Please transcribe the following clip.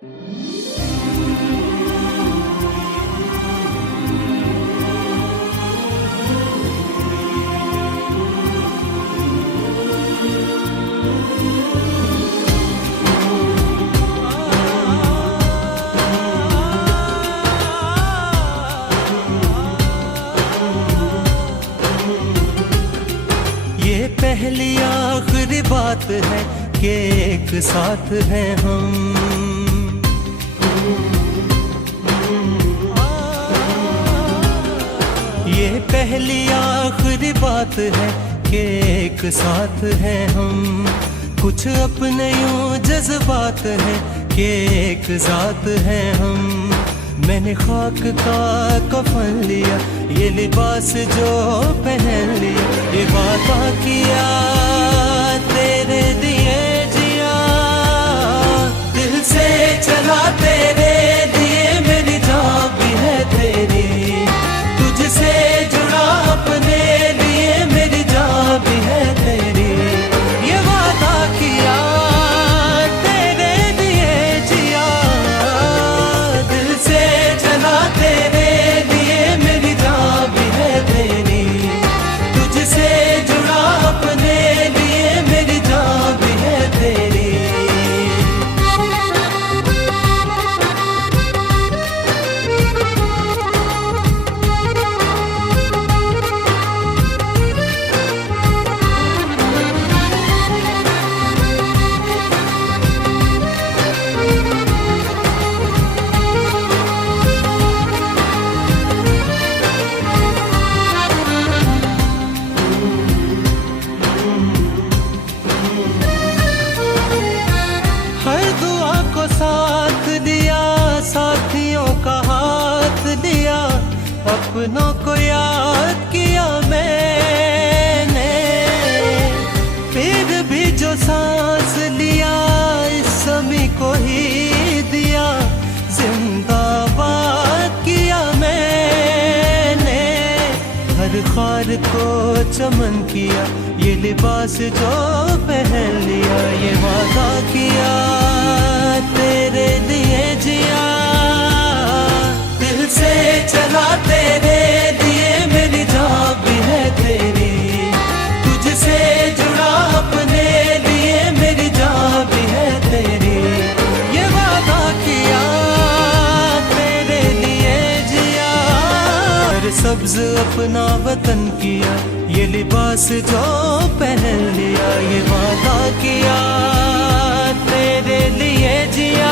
ये पहली आखिरी बात है कि एक साथ हैं हम। ये पहली आखिरी बात है कि एक साथ हैं हम। कुछ अपने यूं जज्बात है कि एक जात हैं हम। मैंने खाक का कफन लिया, ये लिबास जो पहन लिया, ये वादा किया तेरे लिए जिया। दिल से चला तेरे लिए, मेरी जान भी है तेरी। तुझसे जुड़ा अपने लिए, मेरी जान भी है तेरी। ये वादा किया तेरे लिए जिया। दिल से चला तेरे लिए, मेरी जान भी है तेरी। तुझसे जुड़ा अपने लिए, मेरी जान भी है तेरी। हर दुआ को साथ दिया, साथियों का हाथ दिया, अपनों को याद किया मैंने। फिर भी जो सांस लिया, इस समी को ही दिया, जिंदाबाद किया मैंने। हर खार को चमन किया, ये लिबास जो पहन लिया, ये वादा किया तेरे लिए जिया। दिल से चला तेरे लिए, मेरी जान भी है तेरी। तुझसे जुड़ा अपने लिए, मेरी जान भी है तेरी। ये वादा किया तेरे लिए जिया। सब्ज अपना वतन किया, ये लिबास जो पहन लिया, ये वादा किया तेरे लिए जिया।